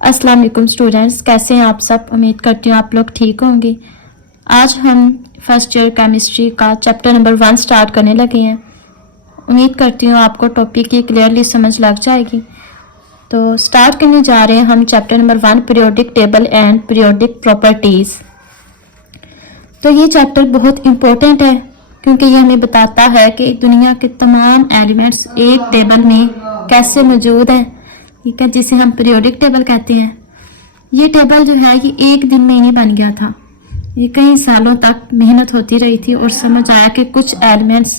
अस्सलाम वालेकुम स्टूडेंट्स, कैसे हैं आप सब। उम्मीद करती हूँ आप लोग ठीक होंगे। आज हम फर्स्ट ईयर केमिस्ट्री का चैप्टर नंबर 1 स्टार्ट करने लगे हैं। उम्मीद करती हूँ आपको टॉपिक की क्लियरली समझ लग जाएगी। तो स्टार्ट करने जा रहे हैं हम chapter number 1, periodic table and periodic properties. तो ये चैप्टर बहुत इम्पोर्टेंट है क्योंकि ये हमें बताता है कि दुनिया के तमाम एलिमेंट्स एक टेबल में कैसे मौजूद हैं, ठीक है, जिसे हम पीरियोडिक टेबल कहते हैं। ये टेबल जो है ये एक दिन में ही नहीं बन गया था, ये कई सालों तक मेहनत होती रही थी और समझ आया कि कुछ एलिमेंट्स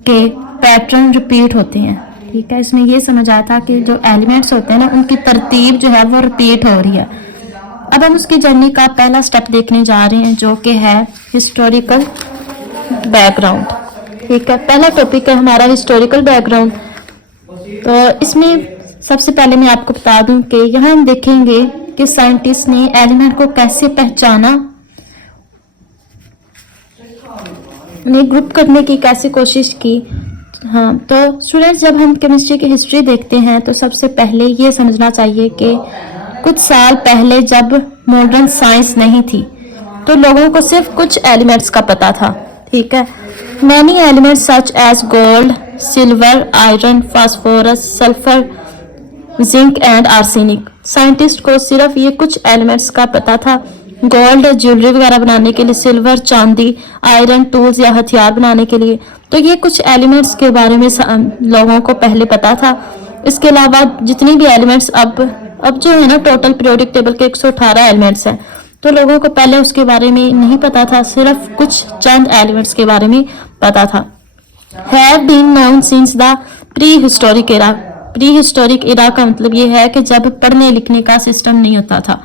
के पैटर्न रिपीट होते हैं, ठीक है। इसमें ये समझ आया था कि जो एलिमेंट्स होते हैं ना उनकी तरतीब जो है वो रिपीट हो रही है। अब हम उसकी जर्नी का पहला स्टेप देखने जा रहे हैं जो कि है हिस्टोरिकल बैकग्राउंड, ठीक है। पहला टॉपिक है हमारा हिस्टोरिकल बैकग्राउंड। तो इसमें सबसे पहले मैं आपको बता दूं कि यहाँ हम देखेंगे कि साइंटिस्ट ने एलिमेंट को कैसे पहचाना, उन्हें ग्रुप करने की कैसे कोशिश की। हाँ, तो स्टूडेंट्स जब हम केमिस्ट्री की हिस्ट्री देखते हैं तो सबसे पहले ये समझना चाहिए कि कुछ साल पहले जब मॉडर्न साइंस नहीं थी तो लोगों को सिर्फ कुछ एलिमेंट्स का पता था, ठीक है। Many elements such as gold, silver, iron, phosphorus, sulphur, zinc and arsenic. Scientist को सिर्फ ये कुछ एलिमेंट्स का पता था। गोल्ड ज्वेलरी वगैरह बनाने के लिए, सिल्वर चांदी, आयरन टूल्स या हथियार बनाने के लिए। तो ये कुछ एलिमेंट्स के बारे में लोगों को पहले पता था। इसके अलावा जितनी भी एलिमेंट्स अब जो है ना टोटल पीरियोडिक टेबल के 118 एलिमेंट्स हैं, तो लोगों को पहले उसके बारे में नहीं पता था, सिर्फ कुछ चंद एलिमेंट्स के बारे में पता था। Have been known since the prehistoric era. Prehistoric era का मतलब ये है कि जब पढ़ने लिखने का सिस्टम नहीं होता था।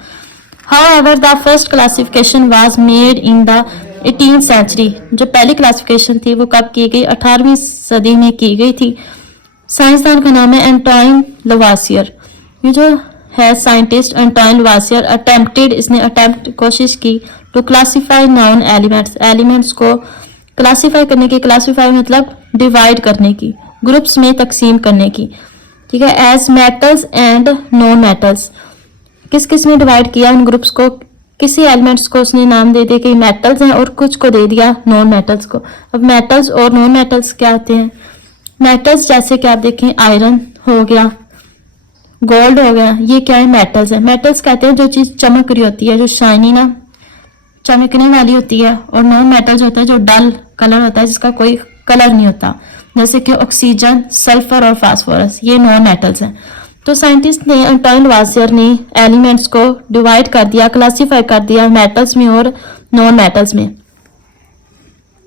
However, the first classification was made in the 18th century। जो पहली क्लासिफिकेशन थी वो कब की गई? 18वीं सदी में की गई थी। साइंसदान का नाम है एंटोइन लवासियर। ये जो है साइंटिस्ट एंटोइन लवासियर इसने कोशिश की to classify known elements. Elements को क्लासीफाई करने की, क्लासीफाई मतलब डिवाइड करने की, ग्रुप्स में तकसीम करने की, ठीक है। As metals and non metals. किस किस में डिवाइड किया उन ग्रुप्स को? किसी एलिमेंट्स को उसने नाम दे दिया कि मेटल्स हैं और कुछ को दे दिया नॉन मेटल्स को। अब मेटल्स और नॉन मेटल्स क्या होते हैं? मेटल्स जैसे कि आप देखें आयरन हो गया, गोल्ड हो गया, ये क्या है? मेटल्स है। मेटल्स कहते हैं जो चीज चमक रही होती है, जो शाइनी ना चमकने वाली होती है। और नॉन मेटल्स होता है जो डल कलर होता है, जिसका कोई कलर नहीं होता, जैसे कि ऑक्सीजन, सल्फर और फास्फोरस, ये नॉन मेटल्स हैं। तो साइंटिस्ट ने एंटोइन लवासियर ने एलिमेंट्स को डिवाइड कर दिया, क्लासीफाई कर दिया मेटल्स में और नॉन मेटल्स में।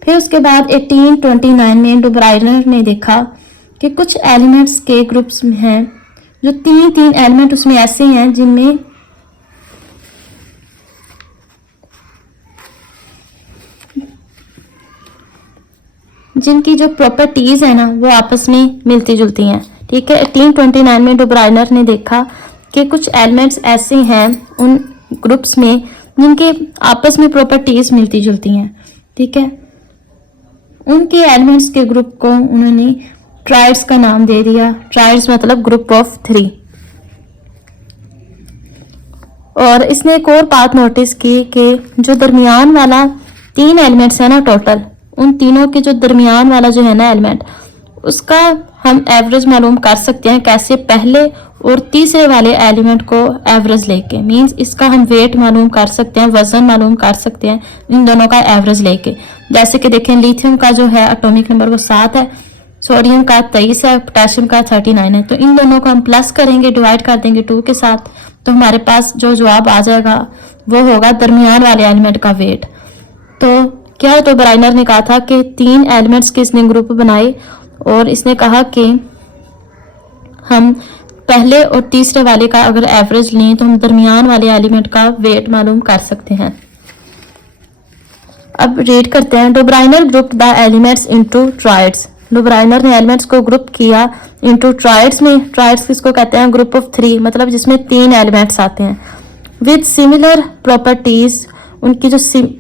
फिर उसके बाद 1829 में डुब्राइनर ने देखा कि कुछ एलिमेंट्स के ग्रुप्स में हैं, जो तीन एलिमेंट उसमें ऐसे हैं जिनकी जो प्रॉपर्टीज है ना वो आपस में मिलती जुलती हैं, ठीक है। 1829 में डुब्राइनर ने देखा कि कुछ एलिमेंट्स ऐसे हैं उन ग्रुप्स में जिनके आपस में प्रॉपर्टीज मिलती जुलती हैं, ठीक है। उनके एलिमेंट्स के ग्रुप को उन्होंने ट्राइड्स का नाम दे दिया। ट्राइड्स मतलब ग्रुप ऑफ 3। और इसने एक और बात नोटिस की कि जो दरमियान वाला 3 एलिमेंट्स है ना टोटल, उन तीनों के जो दरमियान वाला जो है ना एलिमेंट, उसका हम एवरेज मालूम कर सकते हैं। कैसे? पहले और तीसरे वाले एलिमेंट को एवरेज लेके, मींस इसका हम वेट मालूम कर सकते हैं, वजन मालूम कर सकते हैं इन दोनों का एवरेज लेके। जैसे कि देखें लिथियम का जो है एटॉमिक नंबर वो 7 है, सोडियम का 23 है, पोटेशियम का 39 है। तो इन दोनों को हम प्लस करेंगे, डिवाइड कर देंगे 2 के साथ, तो हमारे पास जो जवाब आ जाएगा वो होगा दरमियान वाले एलिमेंट का वेट। तो क्या तो ब्राइनर ने कहा था कि 3 एलिमेंट्स के इसने ग्रुप बनाए और इसने कहा कि हम पहले और तीसरे वाले का अगर एवरेज लें तो हम दरमियान वाले एलिमेंट का वेट मालूम कर सकते हैं। अब रीड करते हैं। Dobereiner group the elements into triads. Dobereiner ने एलिमेंट्स को ग्रुप किया इनटू ट्राइड्स में। ट्राइड्स किसको कहते हैं? ग्रुप ऑफ 3, मतलब जिसमें 3 एलिमेंट्स आते हैं विद सिमिलर प्रॉपर्टीज। उनकी जो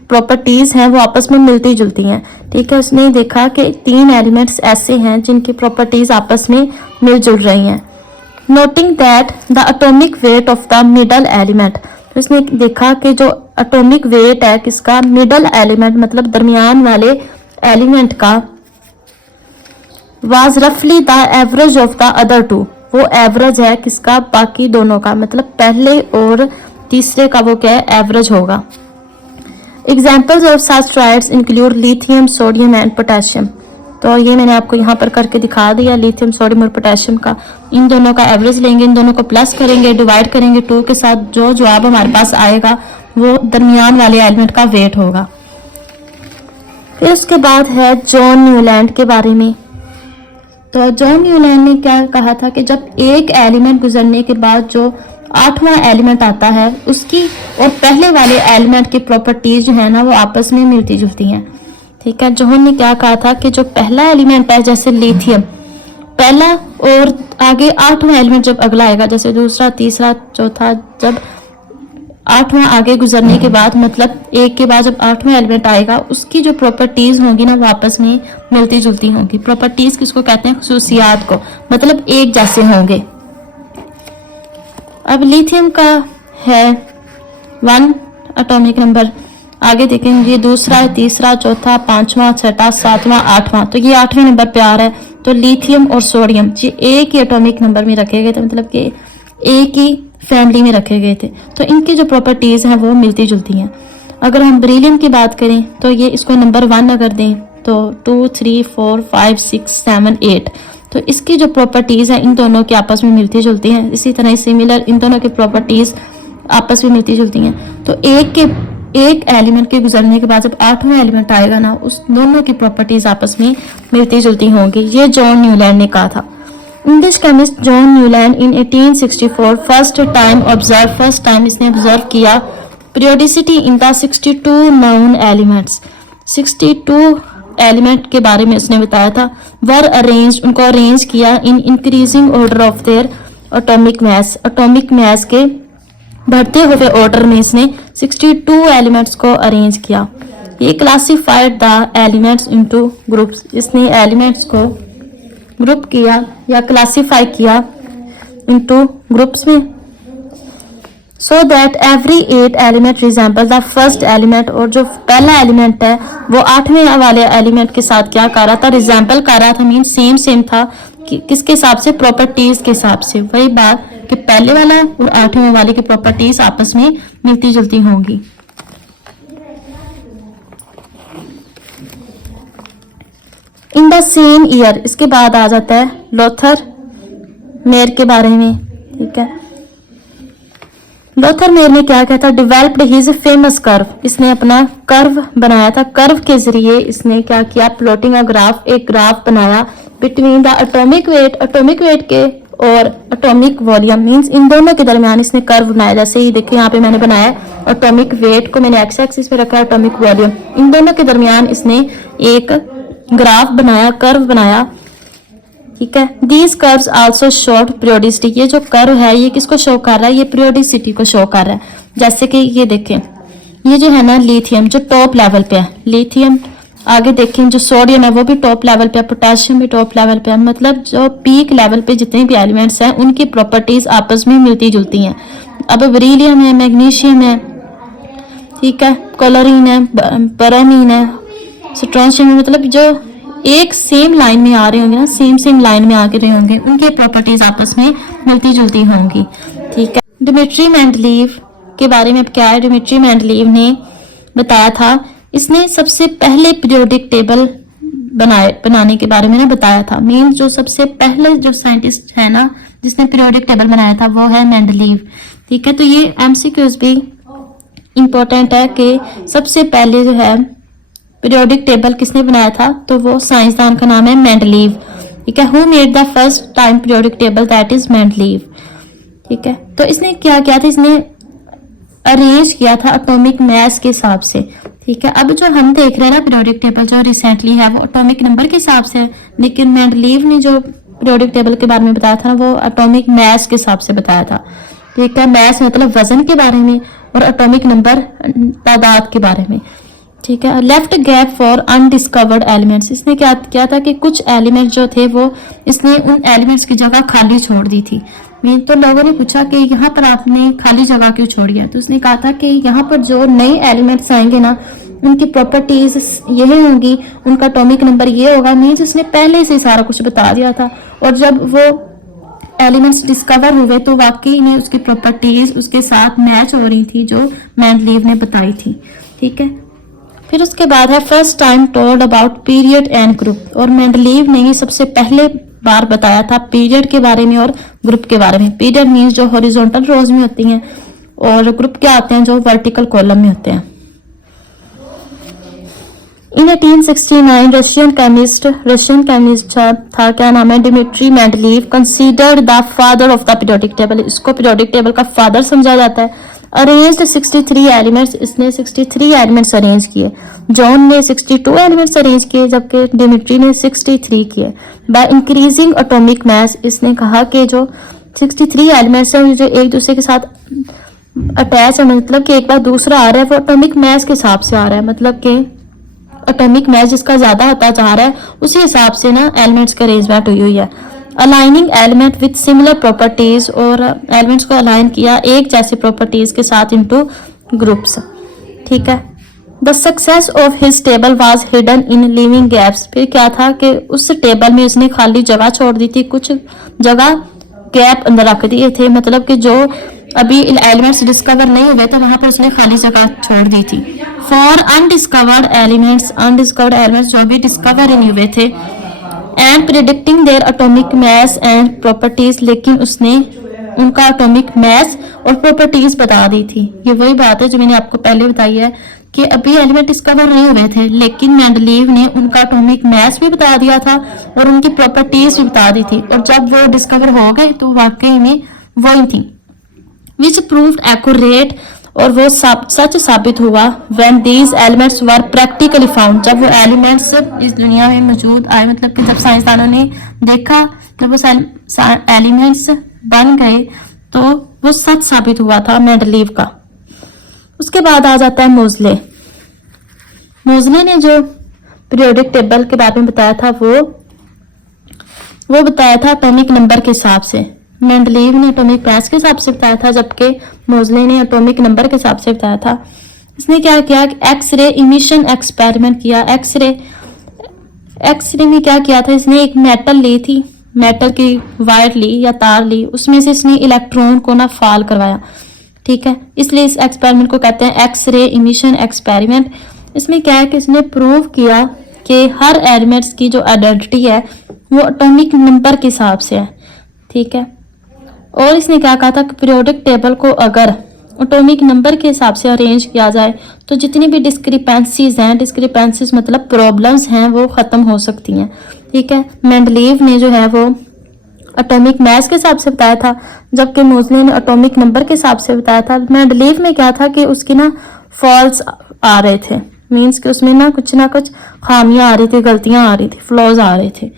प्रॉपर्टीज हैं वो आपस में मिलती जुलती हैं, ठीक है। उसने देखा कि 3 एलिमेंट्स ऐसे हैं जिनकी प्रॉपर्टीज आपस में मिलजुल रही हैं। Noting that the atomic weight of the middle element, तो इसने देखा कि जो एटॉमिक वेट है किसका, मिडल एलिमेंट मतलब दरमियान वाले एलिमेंट का, वाज रफली the average of the other two, वो एवरेज है किसका, बाकी दोनों का, मतलब पहले और तीसरे का वो क्या है, एवरेज होगा। Examples of such triads include lithium, sodium and potassium, तो ये मैंने आपको यहाँ पर करके दिखा दिया, लिथियम, सोडियम और पोटेशियम का, इन दोनों का एवरेज लेंगे, इन दोनों को प्लस करेंगे, डिवाइड करेंगे 2 के साथ, जो जवाब हमारे पास आएगा वो दरमियान वाले एलिमेंट का वेट होगा। फिर उसके बाद है जॉन न्यूलैंड के बारे में। तो जॉन न्यूलैंड ने क्या कहा था कि जब एक एलिमेंट गुजरने के बाद जो 8वां एलिमेंट आता है उसकी और पहले वाले एलिमेंट की प्रॉपर्टीज जो है ना वो आपस में मिलती जुलती हैं। ठीक है, जॉन ने क्या कहा था कि जो पहला एलिमेंट है जैसे लिथियम, पहला और आगे 8वां एलिमेंट जब अगला आएगा, जैसे दूसरा, तीसरा, चौथा, जब 8वां आगे गुजरने के बाद मतलब एक के बाद जब 8वां एलिमेंट आएगा उसकी जो प्रॉपर्टीज होंगी ना वो आपस में मिलती जुलती होंगी। प्रॉपर्टीज किसको कहते हैं, खसूसियात को, मतलब एक जैसे होंगे। अब लिथियम का है 1 एटॉमिक नंबर, आगे देखेंगे दूसरा, तीसरा, चौथा, 5वां, 6वां, 7वां, 8वां, तो ये 8वें नंबर पे आ रहा है। तो लिथियम और सोडियम ये एक ही एटॉमिक नंबर में रखे गए थे, मतलब कि एक ही फैमिली में रखे गए थे, तो इनकी जो प्रॉपर्टीज हैं वो मिलती जुलती हैं। अगर हम बेरिलियम की बात करें तो ये इसको नंबर 1 अगर दें तो 2, 3, 4, 5, 6, 7, 8, तो इसकी जो प्रॉपर्टीज हैं इन दोनों की आपस में मिलती जुलती हैं। इसी तरह सिमिलर इन दोनों की प्रॉपर्टीज आपस में मिलती जुलती हैं। तो एक एलिमेंट के गुजरने के बाद जब 8वां एलिमेंट आएगा ना उस दोनों की प्रॉपर्टीज आपस में मिलती जुलती होंगी। ये जॉन न्यूलैंड ने कहा था। इंग्लिश केमिस्ट जॉन न्यूलैंड इन 1864 फर्स्ट टाइम इसने ऑब्जर्व किया periodicity in the 62 known elements, 62 element के बारे में उसने बताया था। वर अरेंज, उनको अरेंज किया in increasing order of their atomic mass के बढ़ते हुए ऑर्डर में इसने 62 एलिमेंट्स को अरेंज किया। ये classified the elements into groups, इसने एलिमेंट्स को ग्रुप किया या क्लासिफाई किया इनटू ग्रुप्स में, so that every 8 element resemble the first element, और जो पहला एलिमेंट है वो 8वें वाले एलिमेंट के साथ क्या कर रहा था, रिजेंबल कर रहा था, मीन सेम था कि किसके हिसाब से, प्रॉपर्टीज के हिसाब से। वही बात कि पहले वाला और 8वें वाले की प्रॉपर्टीज आपस में मिलती जुलती होंगी। इन द सेम ईयर, इसके बाद आ जाता है लोथर मेयर के बारे में। ठीक है, लोथर मेयर ने क्या कहता, डिवेल्प्ड हिज फेमस कर्व, इसने अपना कर्व बनाया था। कर्व के जरिए इसने क्या किया, प्लॉटिंग अ ग्राफ, एक ग्राफ बनाया बिटवीन द एटॉमिक वेट के और एटॉमिक वॉल्यूम, मींस इन दोनों के दरमियान इसने कर्व बनाया। जैसे ही देखिए यहाँ पे मैंने बनाया एटॉमिक वेट को मैंने एक्स एक्सिस पे रखा है, एटॉमिक वॉल्यूम, इन दोनों के दरमियान इसने एक ग्राफ बनाया, कर्व बनाया। ठीक है, these curves also showed periodicity, ये जो कर्व है ये किसको शो कर रहा है, ये पीरियोडिसिटी को शो कर रहा है। जैसे कि ये देखें, ये जो है ना लिथियम जो टॉप लेवल पे है, लिथियम, आगे देखें जो सोडियम है वो भी टॉप लेवल पे है, पोटेशियम भी टॉप लेवल पे है, मतलब जो पीक लेवल पे जितने भी एलिमेंट्स हैं उनकी प्रॉपर्टीज आपस में मिलती जुलती हैं। अब बेरिलियम है, मैग्नीशियम है, ठीक है, क्लोरीन है, ब्रोमीन है, स्ट्रोंशियम है, मतलब जो एक सेम लाइन में आ रहे होंगे ना, सेम लाइन में आके रहे होंगे, उनके प्रॉपर्टीज आपस में मिलती जुलती होंगी। ठीक है, डिमिट्री मेंडलीव के बारे में क्या है, डिमिट्री मेंडलीव ने बताया था, इसने सबसे पहले पीरियोडिक टेबल बनाने के बारे में ना बताया था। मीन जो सबसे पहले जो साइंटिस्ट है ना जिसने पीरियोडिक टेबल बनाया था वो है मेंडलीव। ठीक है, तो ये एमसीक्यूज भी इंपॉर्टेंट है कि सबसे पहले जो है पीरियोडिक टेबल किसने बनाया था, तो वो साइंसदान का नाम है मेंडलीव। ठीक है, who made the first time periodic table, that is Mendeleev. ठीक है, तो इसने क्या किया था, इसने अरेंज किया था एटॉमिक मास के हिसाब से। ठीक है, अब जो हम देख रहे हैं ना पीरियोडिक टेबल जो रिसेंटली है वो एटॉमिक नंबर के हिसाब से, लेकिन मेंडलीव ने जो पीरियोडिक टेबल के बारे में बताया था वो एटॉमिक मास के हिसाब से बताया था। ठीक है, मास मतलब वजन के बारे में और एटॉमिक नंबर तादाद के बारे में। ठीक है, left gap for undiscovered elements, इसने क्या किया था कि कुछ एलिमेंट जो थे वो इसने उन एलिमेंट्स की जगह खाली छोड़ दी थी। मीन तो लोगों ने पूछा कि यहाँ पर आपने खाली जगह क्यों छोड़ी है, तो उसने कहा था कि यहाँ पर जो नए एलिमेंट्स आएंगे ना उनकी प्रॉपर्टीज यही होंगी, उनका एटॉमिक नंबर ये होगा। मीन्स उसने पहले से सारा कुछ बता दिया था, और जब वो एलिमेंट्स डिस्कवर हुए तो वाकई में उसकी प्रॉपर्टीज उसके साथ मैच हो रही थी जो मेंडलीव ने बताई थी। ठीक है, फिर उसके बाद है first time told about period and group, और मेंडलीव ने ही सबसे पहले बार बताया था पीरियड के बारे में और ग्रुप के बारे में। पीरियड मीन्स जो हॉरिजॉन्टल रोज में होती हैं, और ग्रुप क्या होते हैं जो वर्टिकल कॉलम में होते हैं। इन 1869 रशियन केमिस्ट था, क्या नाम है, Dmitry Mendeleev, considered the father of the periodic table, इसको पीरियोडिक टेबल का फादर समझा जाता है। अरेंज्ड 63 एलिमेंट्स, इसने 63 एलिमेंट्स अरेंज किए। जॉन ने 62 एलिमेंट्स अरेंज किए, जबकि डिमिट्री ने 63 किए। बाय इंक्रीजिंग एटॉमिक मास, इसने कहा कि जो 63 एलिमेंट्स हैं जो एक दूसरे के साथ अटैच है, मतलब कि एक बार दूसरा आ रहा है, वो एटॉमिक मास के हिसाब से आ रहा है, मतलब कि एटॉमिक मास जिसका ज्यादा होता जा रहा है उसी हिसाब से ना एलिमेंट्स की अरेंजमेंट हुई है। Aligning element with similar properties, और एलिमेंट्स को अलाइन किया एक जैसी प्रॉपर्टीज के साथ इनटू ग्रुप्स। ठीक है, the success of his table was hidden in living gaps, फिर क्या था कि उस टेबल में उसने खाली जगह छोड़ दी थी, कुछ जगह गैप अंदर रख दिए थे, मतलब कि जो अभी एलिमेंट्स डिस्कवर नहीं हुए थे वहां पर उसने खाली जगह छोड़ दी थी। फॉर अनडिस्कवर्ड एलिमेंट्स जो अभी डिस्कवर नहीं हुए थे, and predicting their atomic mass and properties, लेकिन उसने उनका एटॉमिक मास और प्रॉपर्टीज बता दी थी। ये वही बात है जो मैंने आपको पहले बताई है कि अभी एलिमेंट डिस्कवर नहीं हुए थे, लेकिन मेंडलीव ने उनका एटॉमिक मास भी बता दिया था और उनकी प्रॉपर्टीज भी बता दी थी, और जब वो डिस्कवर हो गए तो वाकई में वही थी। विच प्रूव्ड एक्यूरेट, और वो सच साबित हुआ। When these elements were practically found, जब वो एलिमेंट्स इस दुनिया में मौजूद आए, मतलब कि जब साइंसदानों ने देखा जब वो एलिमेंट्स बन गए तो वो सच साबित हुआ था मेंडलीव का। उसके बाद आ जाता है मोज़ले। मोज़ले ने जो पीरियोडिक टेबल के बारे में बताया था वो बताया था एटॉमिक नंबर के हिसाब से। मेंडलीव ने एटॉमिक मास के हिसाब से बताया था, जबकि मोज़ले ने एटॉमिक नंबर के हिसाब से बताया था। इसने क्या किया, एक्सरे इमिशन एक्सपेरिमेंट किया। एक्सरे में क्या किया था, इसने एक मेटल ली थी, मेटल की वायर ली या तार ली, उसमें से इसने इलेक्ट्रॉन को ना फॉल करवाया। ठीक है, इसलिए इस एक्सपेरिमेंट को कहते हैं एक्सरे इमिशन एक्सपेरिमेंट। इसमें क्या है कि इसने प्रूव किया कि हर एलिमेंट्स की जो आइडेंटिटी है वो एटॉमिक नंबर के हिसाब से है। ठीक है, और इसने क्या कहा था कि पीरियोडिक टेबल को अगर एटॉमिक नंबर के हिसाब से अरेंज किया जाए तो जितनी भी डिस्क्रिपेंसीज हैं, डिस्क्रिपेंसीज मतलब प्रॉब्लम्स हैं, वो ख़त्म हो सकती हैं। ठीक है, मेंडलीव ने जो है वो एटॉमिक मास के हिसाब से बताया था, जबकि मोज़ले ने एटॉमिक नंबर के हिसाब से बताया था। मेंडलीव में क्या था कि उसकी ना फॉल्स आ रहे थे, मीन्स कि उसमें ना कुछ खामियां आ रही थी, गलतियां आ रही थी, फ्लॉज आ रहे थे।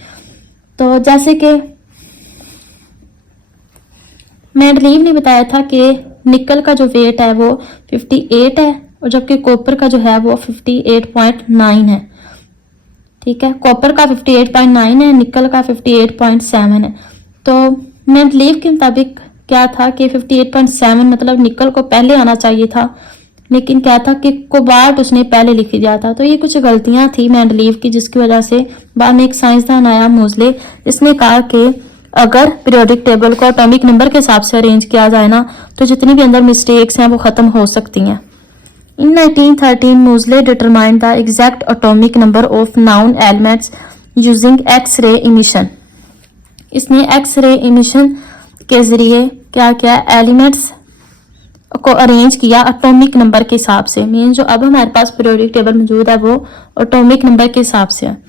तो जैसे कि मेंडलीव ने बताया था कि निकल का जो वेट है वो 58 है, और जबकि कॉपर का जो है वो 58.9 है। ठीक है, कॉपर का 58.9 है, निकल का 58.7 है। तो मेंडलीव के मुताबिक क्या था कि 58.7 मतलब निकल को पहले आना चाहिए था, लेकिन क्या था कि कोबाल्ट उसने पहले लिख दिया था। तो ये कुछ गलतियां थी मेंडलीव की, जिसकी वजह से बाद में एक साइंसदान आया मोज़ले, जिसने कहा कि अगर पीरियोडिक टेबल को एटॉमिक नंबर के हिसाब से अरेंज किया जाए ना तो जितनी भी अंदर मिस्टेक्स हैं वो ख़त्म हो सकती हैं। In 1913 Moseley determined the exact atomic number of known elements using X-ray emission. इसने एक्स-रे इमिशन के जरिए क्या किया, एलिमेंट्स को अरेंज किया एटॉमिक नंबर के हिसाब से। मीन जो अब हमारे पास पीरियोडिक टेबल मौजूद है वो एटॉमिक नंबर के हिसाब से है।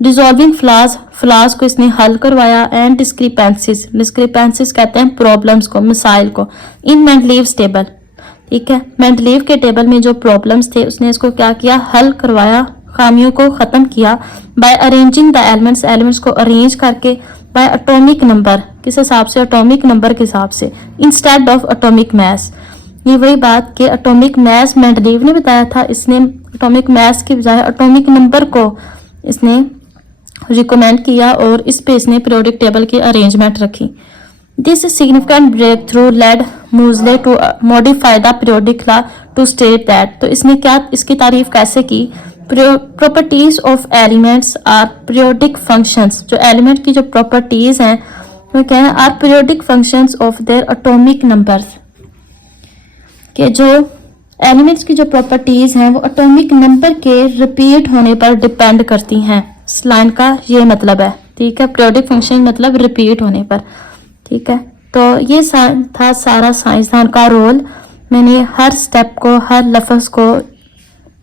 डिजॉल्विंग फ्लाज को इसने हल करवाया। एंड डिस्क्रिपेंसीज कहते हैं प्रॉब्लम्स को, मिसाइल को, इन मेंडलीव्स टेबल। ठीक है, मेंडलीव के टेबल में जो प्रॉब्लम्स थे उसने इसको क्या किया, हल करवाया, खामियों को ख़त्म किया। बाय अरेंजिंग द एलिमेंट्स को अरेंज करके, बाय एटॉमिक नंबर, किस हिसाब से, एटॉमिक नंबर के हिसाब से, इंस्टेड ऑफ एटॉमिक मास। ये वही बात कि एटॉमिक मास मेंडलीव ने बताया था, इसने एटॉमिक मास की बजाय एटॉमिक नंबर को इसने रिकमेंड किया और इस पे इसने पीरियोडिक टेबल की अरेंजमेंट रखी। This significant breakthrough led Moseley to modify the periodic law to state that. तो इसने क्या, इसकी तारीफ कैसे की? Properties of elements are periodic functions. जो एलिमेंट की जो प्रॉपर्टीज हैं वो क्या है? Are periodic functions of their atomic numbers. कि जो एलिमेंट्स की जो प्रॉपर्टीज हैं वो एटॉमिक नंबर के रिपीट होने पर डिपेंड करती हैं। इस लाइन का ये मतलब है, ठीक है। पीरियोडिक फंक्शन मतलब रिपीट होने पर, ठीक है। तो ये था सारा साइंसदान का रोल। मैंने हर स्टेप को, हर लफ्ज़ को,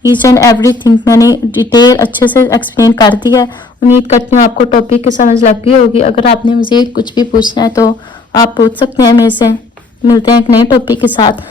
ईच एंड एवरीथिंग मैंने डिटेल अच्छे से एक्सप्लेन कर दिया है। उम्मीद करती हूँ आपको टॉपिक की समझ लग गई होगी। अगर आपने मुझे कुछ भी पूछना है तो आप पूछ सकते हैं मेरे से। मिलते हैं एक नए टॉपिक के साथ।